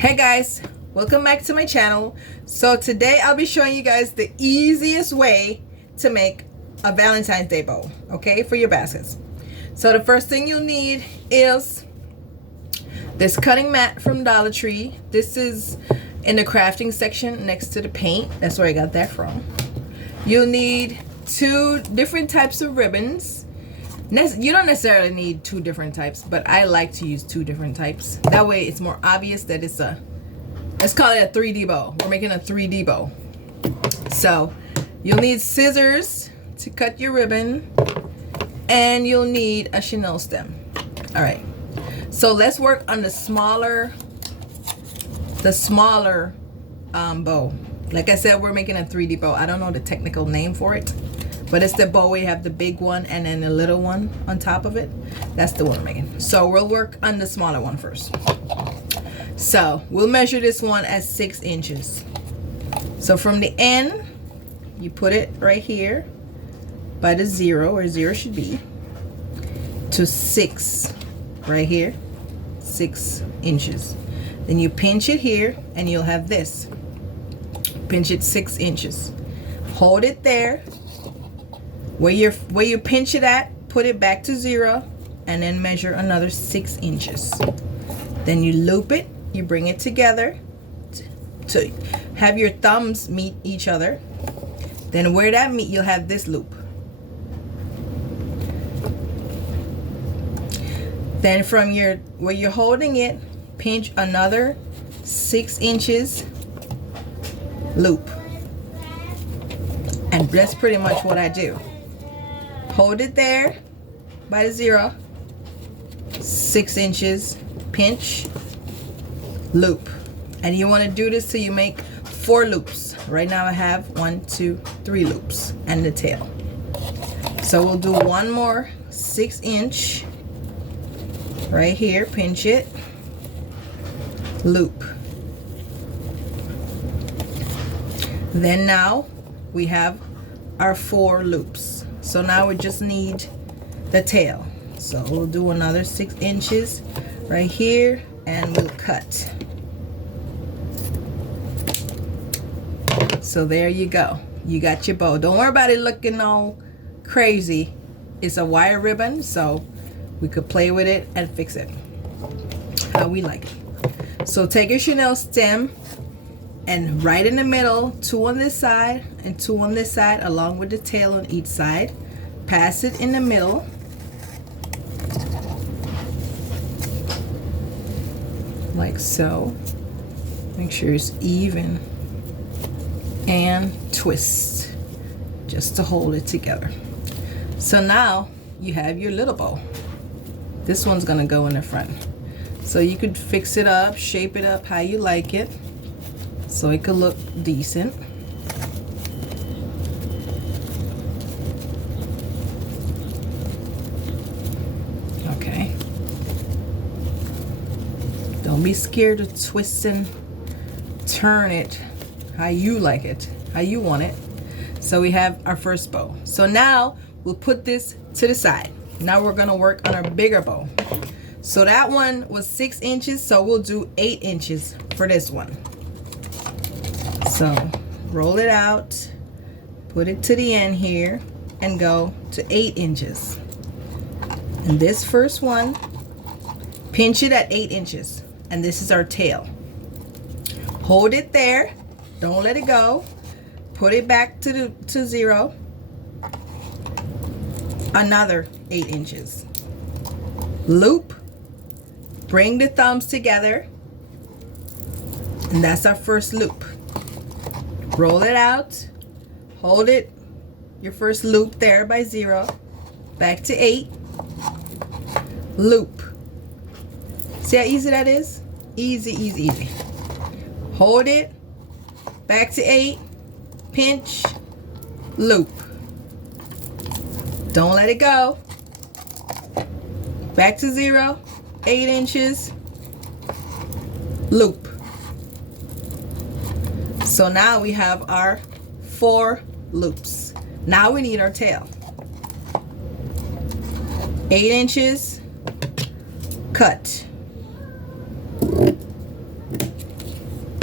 Hey guys, welcome back to my channel. So today I'll be showing you guys the easiest way to make a Valentine's Day bow, okay, for your baskets. So the first thing you'll need is this cutting mat from Dollar Tree. This is in the crafting section next to the paint. That's where I got that from. You'll need 2 different types of ribbons. You don't necessarily need 2 different types, but I like to use 2 different types. That way it's more obvious that it's let's call it a 3D bow. We're making a 3D bow. So you'll need scissors to cut your ribbon, and you'll need a chenille stem. All right, so let's work on the smaller bow. Like I said, we're making a 3D bow. I don't know the technical name for it, but it's the bow where you have the big one and then the little one on top of it. That's the one we're making. So we'll work on the smaller one first. So we'll measure this one at 6 inches. So from the end, you put it right here by the 0, where 0 should be, to 6 right here, 6 inches. Then you pinch it here and you'll have this. Pinch it 6 inches. Hold it there. Where you pinch it at, put it back to 0 and then measure another 6 inches. Then you loop it, you bring it together to have your thumbs meet each other. Then where that meet, you'll have this loop. Then from where you're holding it, pinch another 6 inches loop. And that's pretty much what I do. Hold it there by the 0, 6 inches, pinch, loop. And you want to do this till you make 4 loops. Right now I have 1, 2, 3 loops and the tail. So we'll do one more 6 inch right here, pinch it, loop. Then now we have our 4 loops. So now we just need the tail. So we'll do another 6 inches right here and we'll cut. So there you go. You got your bow. Don't worry about it looking all crazy. It's a wire ribbon, so we could play with it and fix it how we like it. So take your chenille stem and right in the middle, 2 on this side and 2 on this side, along with the tail on each side. Pass it in the middle. Like so. Make sure it's even. And twist just to hold it together. So now you have your little bow. This one's gonna go in the front. So you could fix it up, shape it up how you like it, so it could look decent. Okay. Don't be scared to twist and turn it how you like it, how you want it. So we have our first bow. So now we'll put this to the side. Now we're gonna work on our bigger bow. So that one was 6 inches, so we'll do 8 inches for this one. So roll it out, put it to the end here, and go to 8 inches. And this first one, pinch it at 8 inches. And this is our tail. Hold it there, don't let it go. Put it back to 0. Another 8 inches. Loop, bring the thumbs together, and that's our first loop. Roll it out, hold it, your first loop there by 0, back to 8, loop. See how easy that is? Easy, easy, easy. Hold it, back to 8, pinch, loop. Don't let it go. Back to 0, 8 inches, loop. So now we have our 4 loops. Now we need our tail. 8 inches, cut.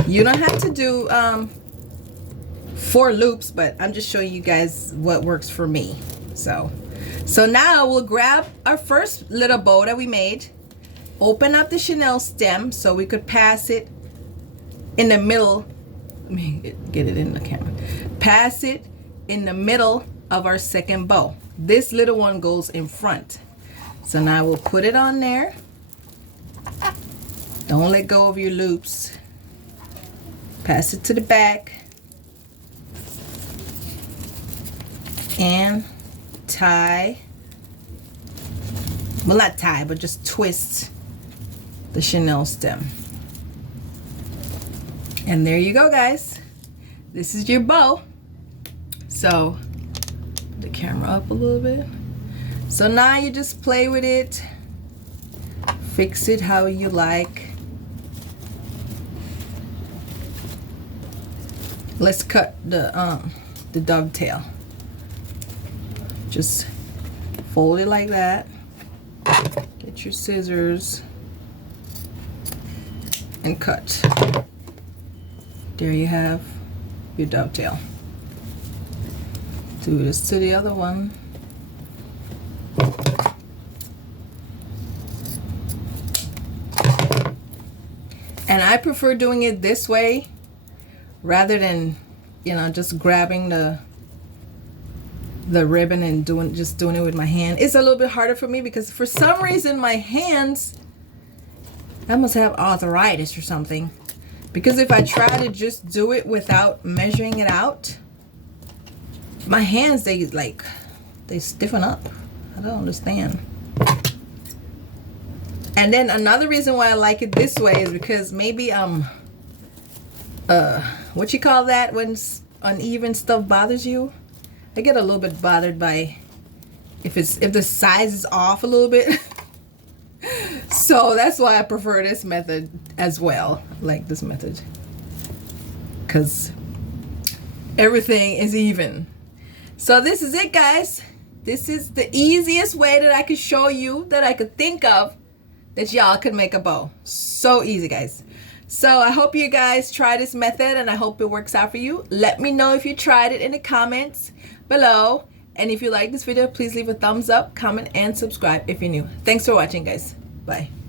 You don't have to do 4 loops, but I'm just showing you guys what works for me. So now we'll grab our first little bow that we made, open up the chenille stem so we could pass it in the middle. Let me get it in the camera. Pass it in the middle of our second bow. This little one goes in front. So now we'll put it on there. Don't let go of your loops. Pass it to the back. And tie. Well, not tie, but just twist the chenille stem. And there you go, guys. This is your bow. So, put the camera up a little bit. So now you just play with it. Fix it how you like. Let's cut the dovetail. Just fold it like that. Get your scissors and cut. There you have your dovetail. Do this to the other one. And I prefer doing it this way rather than, you know, just grabbing the ribbon and doing it with my hand. It's a little bit harder for me because for some reason my hands, I must have arthritis or something. Because if I try to just do it without measuring it out, my hands, they stiffen up. I don't understand. And then another reason why I like it this way is because maybe what you call that when uneven stuff bothers you? I get a little bit bothered by if the size is off a little bit. So that's why I prefer this method as well, like this method, because everything is even. So this is it, guys. This is the easiest way that I could show you, that I could think of, that y'all could make a bow. So easy, guys. So I hope you guys try this method and I hope it works out for you. Let me know if you tried it in the comments below. And if you like this video, please leave a thumbs up, comment, and subscribe if you're new. Thanks for watching, guys. Bye.